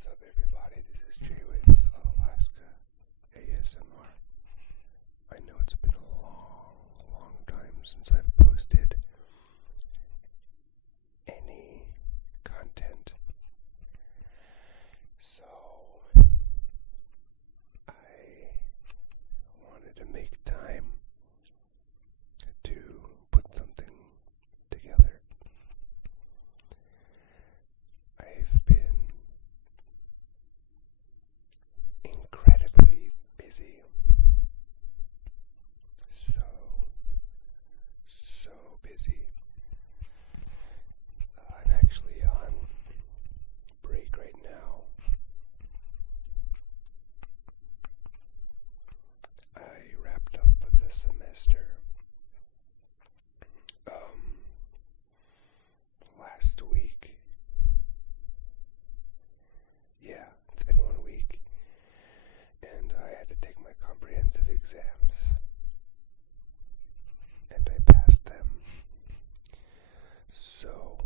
What's up, everybody? This is Jay with Alaska ASMR. I know it's been a long time since I've posted any content, so I wanted to make time to put something together. I've been incredibly busy. So busy. I'm actually on break right now. I wrapped up with the semester last week. Yeah, it's been 1 week. And I had to take my comprehensive exams, and I passed them. So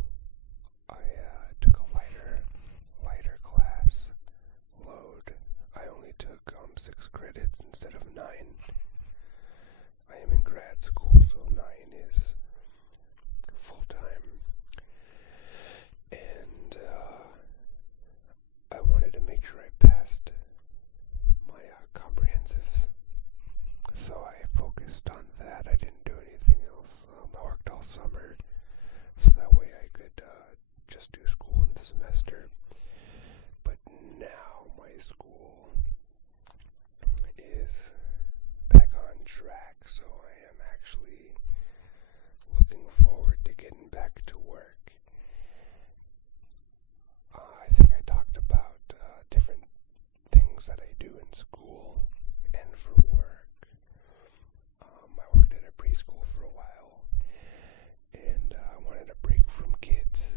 I took a lighter class load. I only took 6 credits instead of 9. I am in grad school, so 9 is full time. And I wanted to make sure I passed my comprehensives, so I focused on that. I didn't do anything else. I worked all summer, so that way I could just do school in the semester. But now my school is back on track, so I am actually looking forward to getting back to work. I think I talked about different things that I do in school and for work. I worked at a preschool for a while, and I wanted a break from kids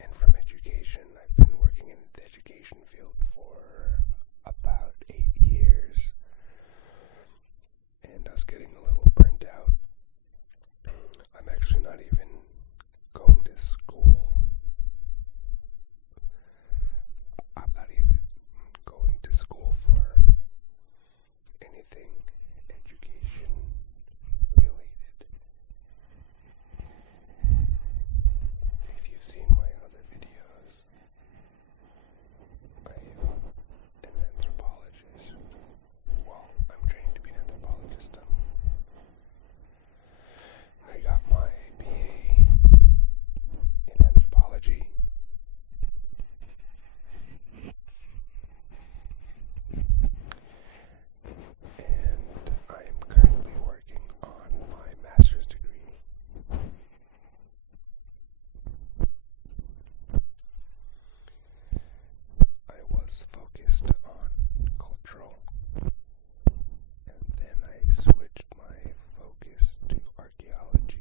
and from education. I've been working in the education field for about 8 years, and I was getting a little burnt out. I'm actually not even going to school. I'm not even going to school for anything education related. If you've seen my other videos, I am an anthropologist. Well, I'm trained to be an anthropologist. I got my BA in anthropology. And I am currently working on my master's degree. I was focused on cultural, and then I switched my focus to archaeology.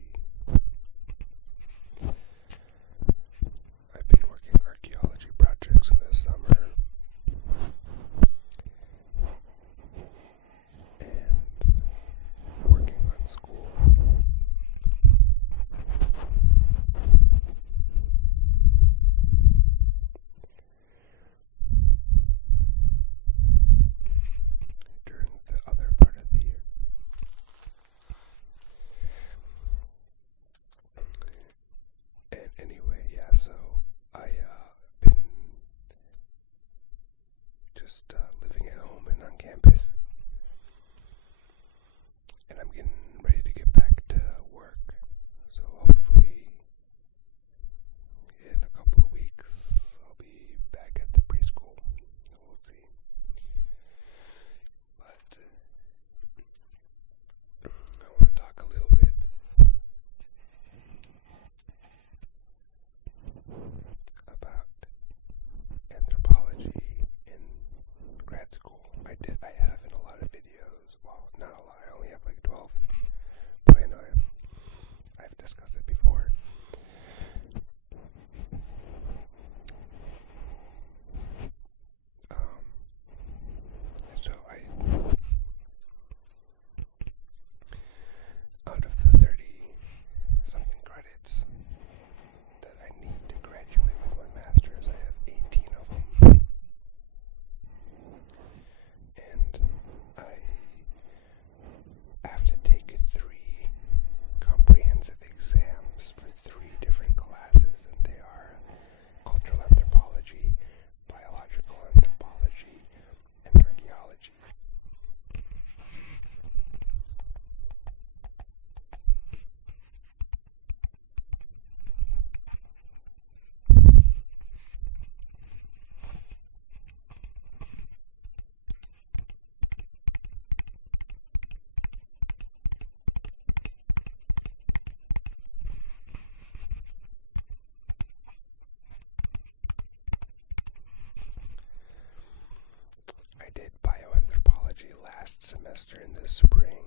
anthropology last semester in the spring,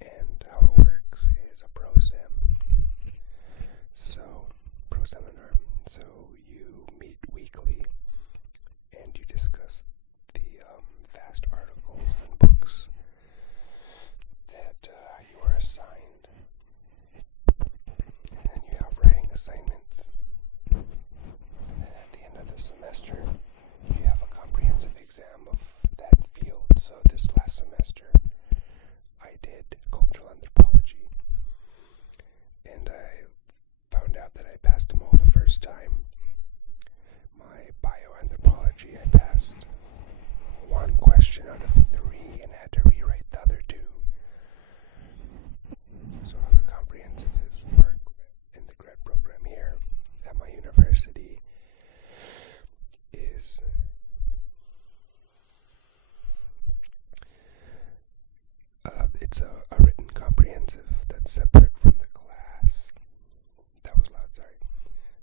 and how it works is a pro seminar. So you meet weekly and you discuss the vast articles and books that you are assigned. And then you have writing assignments. And then at the end of the semester, you have a comprehensive exam of that field. So this last semester, I did cultural anthropology. And I found out that I passed them all the first time. My bioanthropology, I passed one question out of 3 and had to rewrite the other 2. So how the comprehensives work in the grad program here at my university is it's a written comprehensive that's separate from the class. That was loud, sorry.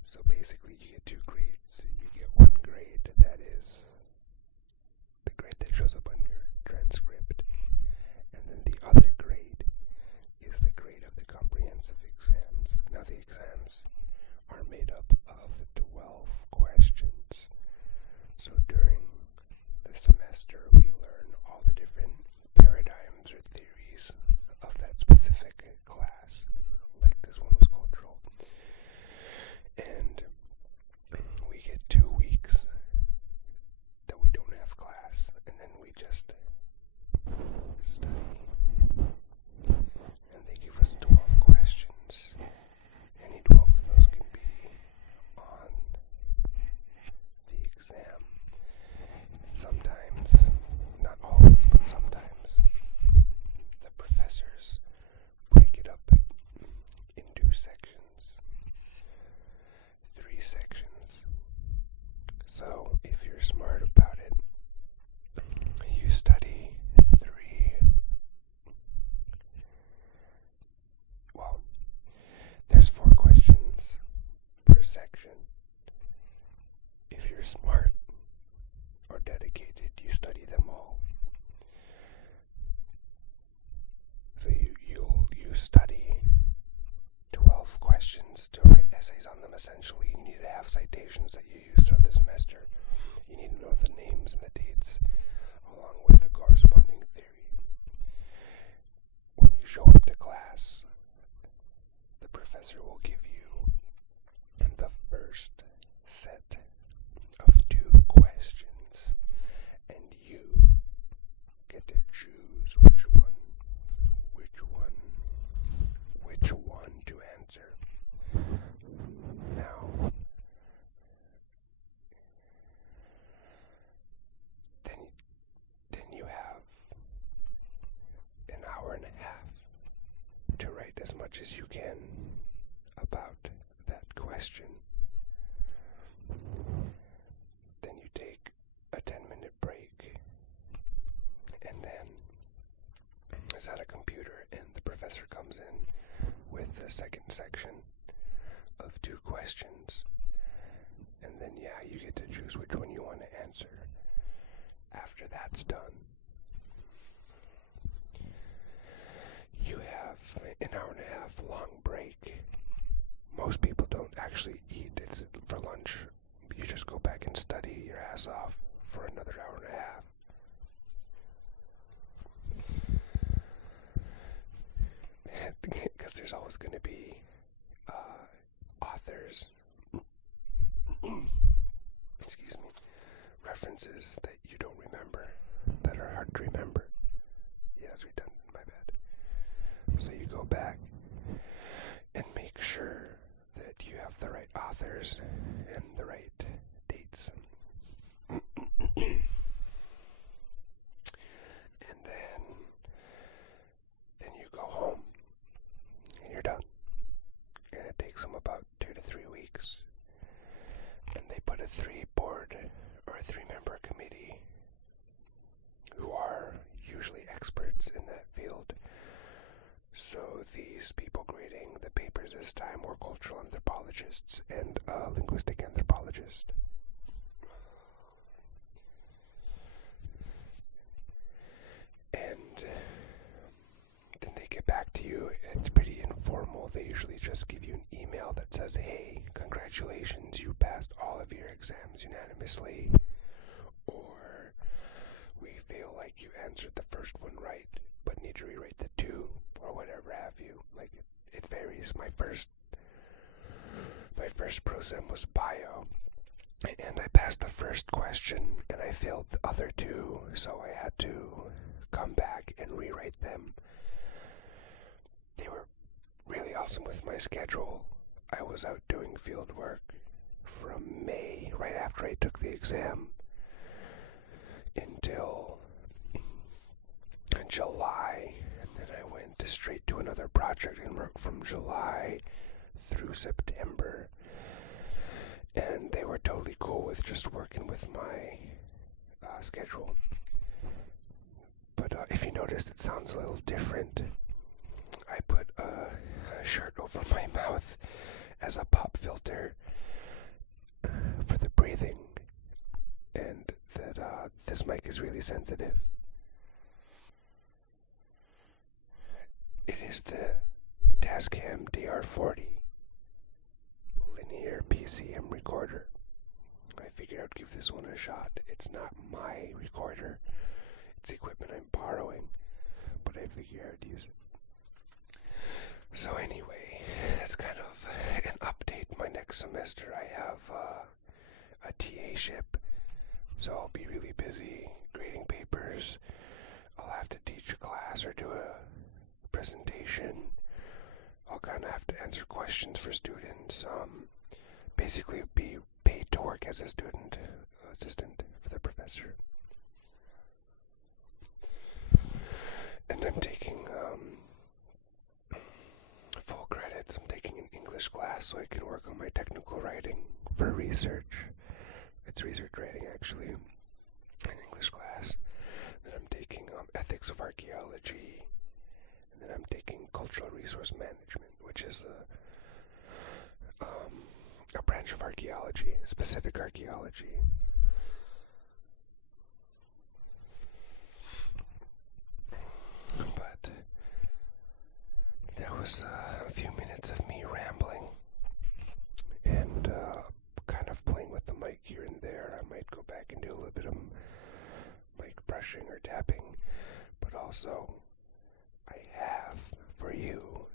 So basically you get 2 grades. You get 1 grade that is the grade that shows up on your transcript. And then the other grade is the grade of the comprehensive exams. Now the exams are made up of 12 questions. So during the semester we learn all the different paradigms or theories of that specific class. Like this one was cultural. And we get 2 weeks that we don't have class, and then we just study. And they give us 12 questions. Any 12 of those can be on the exam. Sometimes, not always, but sometimes, the professors break it up in 2 sections. 3 sections. So if you're smart about it, you study 3. Well, there's 4 questions per section. If you're smart or dedicated, you study them all. So you study 12 questions to write essays on them. Essentially, you need to have citations that you use throughout the semester. You need to know the names and the dates, along with the corresponding theory. When you show up to class, the professor will give you the first set of 2 questions, and you get to choose which one to answer. Now, then you have an hour and a half to write as much as you can about that question. Then you take a 10-minute break, and then is at a computer, and the professor comes in with the second section of 2 questions. And then, you get to choose which one you want to answer. After that's done, you have an hour and a half long break. Most people don't actually eat. It's for lunch. You just go back and study your ass off for another hour and a half. Because there's always going to be authors, references that you don't remember, that are hard to remember. Yeah, that's redundant, my bad. So you go back and make sure that you have the right authors and the right dates. And then you go home and you're done. And it takes them about 2 to 3 weeks. And they put a 3-member committee who are usually experts in that field. So these people grading the papers this time were cultural anthropologists and a linguistic anthropologist. formal. They usually just give you an email that says, hey, congratulations, you passed all of your exams unanimously. Or, we feel like you answered the first one right, but need to rewrite the two, or whatever have you. Like, it varies. My first pro-sem was bio, and I passed the first question, and I failed the other two, so I had to come back and rewrite them. They were really awesome with my schedule. I was out doing field work from May, right after I took the exam, until July, and then I went straight to another project and worked from July through September. And they were totally cool with just working with my schedule. But if you noticed, it sounds a little different. I put a shirt over my mouth as a pop filter for the breathing, and that this mic is really sensitive. It is the Tascam DR-40 PCM Recorder. I figured I'd give this one a shot. It's not my recorder. It's equipment I'm borrowing, but I figured I'd use it. So anyway, that's kind of an update. My next semester I have a TA ship, so I'll be really busy grading papers. I'll have to teach a class or do a presentation. I'll kind of have to answer questions for students. Basically be paid to work as a student assistant for the professor. And I'm taking full credits. I'm taking an English class so I can work on my technical writing for research. It's research writing, actually, an English class. Then I'm taking ethics of archaeology. And then I'm taking cultural resource management, which is a branch of archaeology, specific archaeology. But that was a few minutes of me rambling and kind of playing with the mic here and there. I might go back and do a little bit of mic brushing or tapping, but also I have for you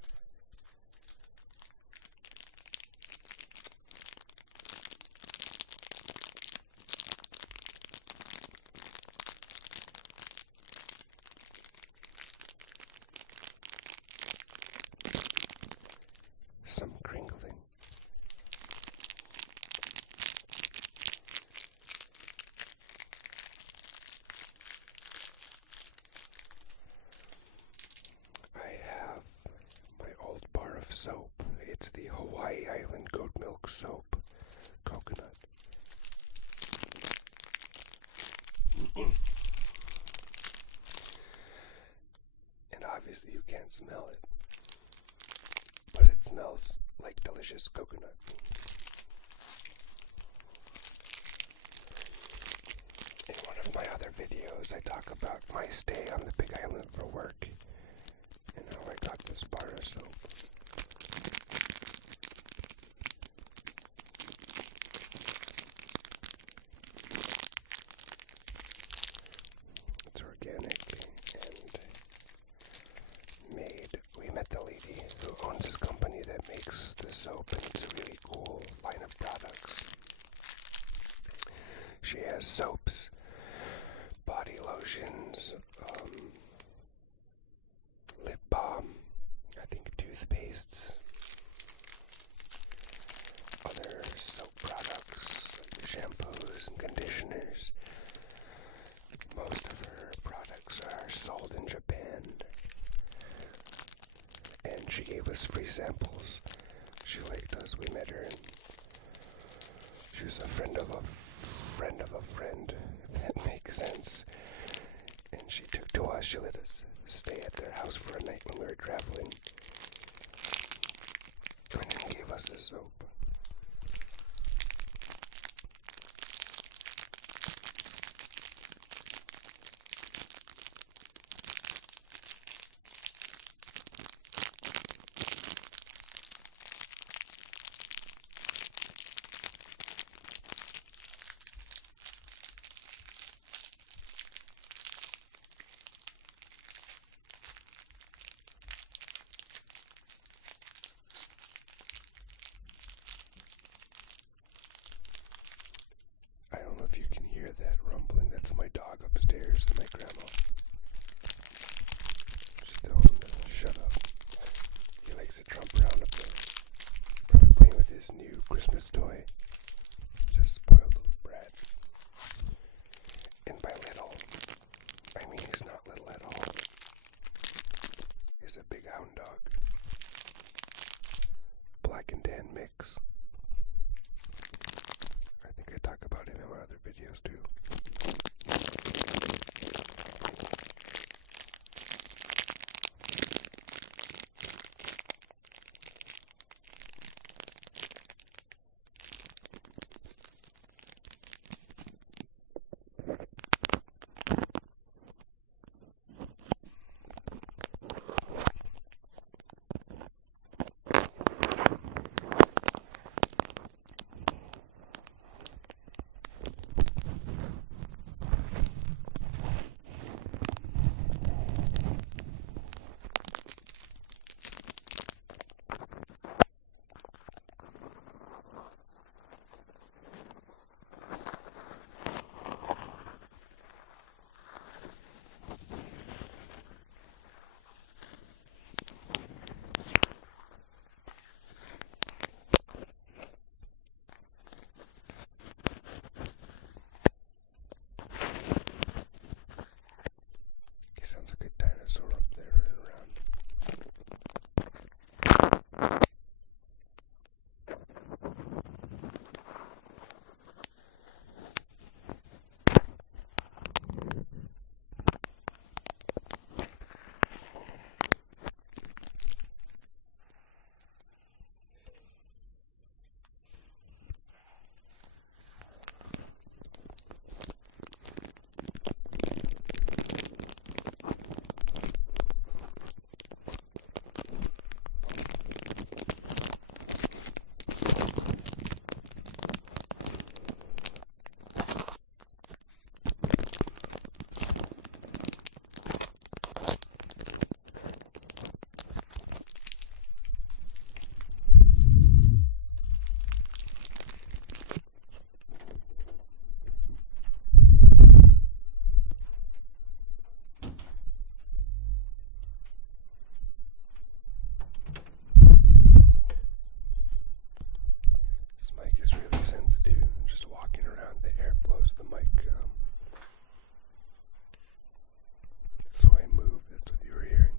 some crinkling. I have my old bar of soap. It's the Hawaii Island goat milk soap, coconut. And obviously you can't smell it, but it smells like delicious coconut. In one of my other videos, I talk about my stay on the Big Island for work and how I got this bar of soap. It's organic and made. We met the lady who owns this company that makes the soap, and it's a really cool line of products. She has soaps, body lotions, lip balm, I think toothpastes, other soap products like shampoos and conditioners. Most of her products are sold in Japan, and she gave us free samples. She liked us. We met her, and she was a friend of a friend of a friend, if that makes sense. And she took to us. She let us stay at their house for a night when we were traveling, and then gave us the soap. That's my dog upstairs and my grandma. Just tell him to shut up. He likes to tromp around up there. Probably playing with his new Christmas toy. He's a spoiled little brat. And by little, I mean he's not little at all. He's a big hound dog. Black and tan mix. I think I talk about him in my other videos too. Sounds like a dinosaur up there running around. This mic is really sensitive. Just walking around, the air blows the mic. So I move. That's what you were hearing.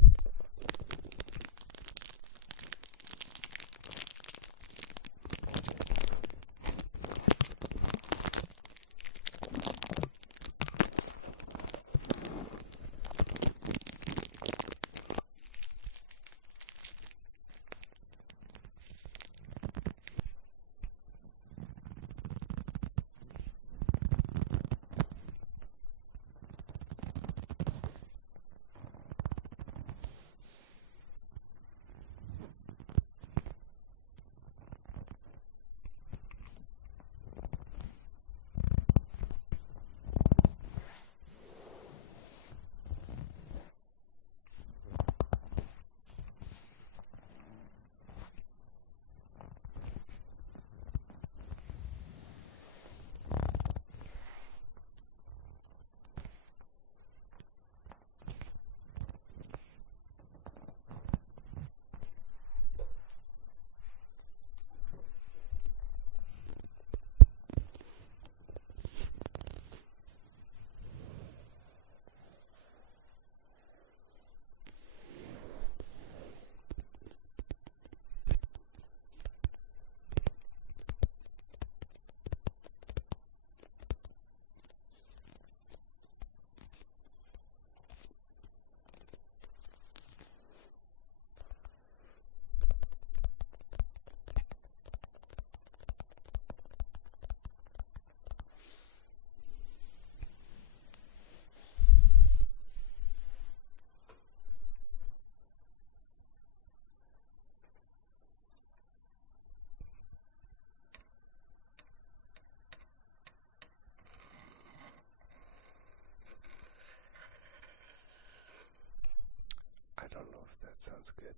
I don't know if that sounds good.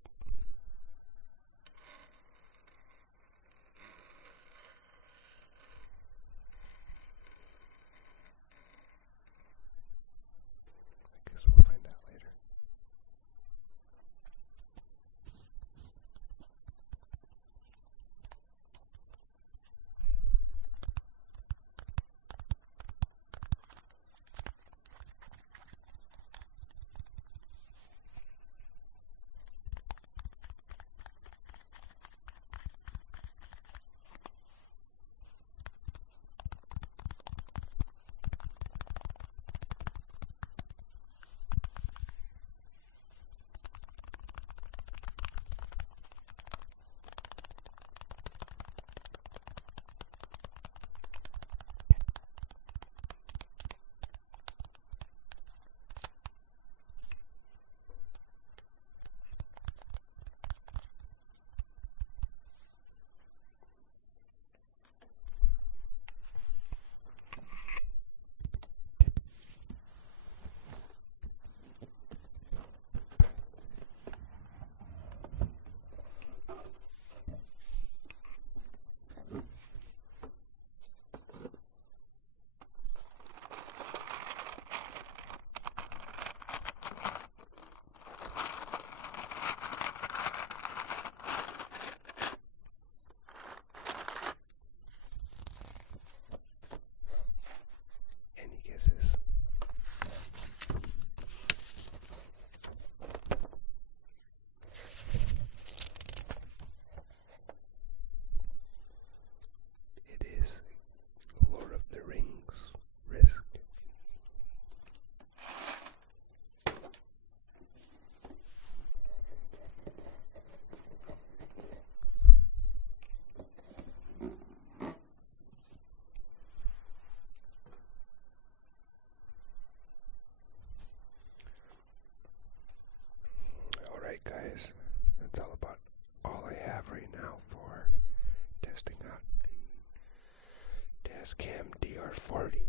Tascam DR-40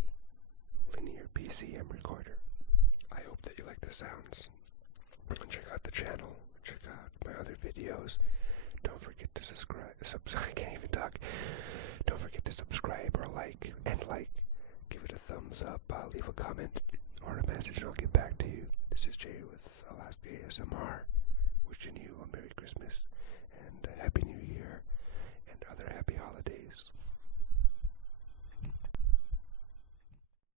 linear PCM recorder. I hope that you like the sounds. Check out the channel. Check out my other videos. Don't forget to subscribe. I can't even talk. Don't forget to subscribe or like. Give it a thumbs up. Leave a comment or a message and I'll get back to you. This is Jay with Alaska ASMR. Wishing you a Merry Christmas and a Happy New Year and other happy holidays.